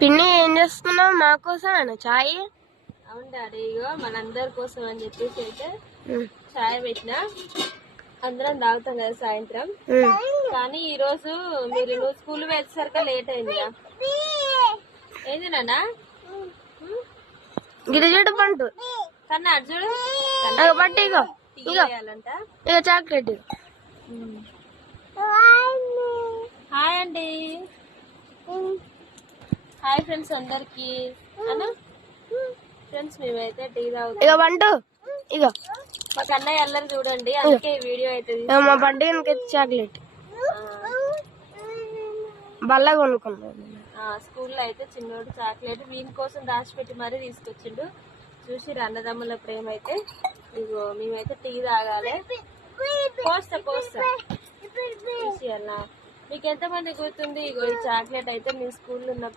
పిన్ని ఏం చేస్తున్నావు? మా కోసమేనా చాయ్? అవును డాడీ, ఇగో మనందరి కోసం అని చెప్పేసి అయితే చాయ్ పెట్టినా, అందరం తాగుతాం కదా సాయంత్రం. కానీ ఈ రోజు నువ్వు స్కూల్ వెళ్ళేసరికి లేట్ అయిందిగా. ఏంది నాన్న? గిరిజడు పండు కన్నా అటు చూడు, పట్టు. ఇగో చేయాలంట. ఇక చాక్లెట్. హాయ్ అండి, హాయ్ ఫ్రెండ్స్ అందరికి. అన్నా ఫ్రెండ్స్, మేమైతే టీ తాగుతాం. ఇక పండు. ఇగో మా కన్నయ్య అల్లరి చూడండి, అందుకే ఈ వీడియో అయితే మా పండుగ చాక్లెట్ బల్ల కొనుక్కున్నాను. స్కూల్లో అయితే చిన్నోడు చాక్లెట్ వీని కోసం దాచిపెట్టి మరీ తీసుకొచ్చిండు. చూసి అన్నదమ్ముల ప్రేమ అయితే. ఇగో మేమైతే టీ తాగాలి. పోస్తా చూసి అన్న. మీకు ఎంతమంది గుర్తుంది? ఇగో ఈ చాక్లెట్ అయితే మీ స్కూల్లో ఉన్న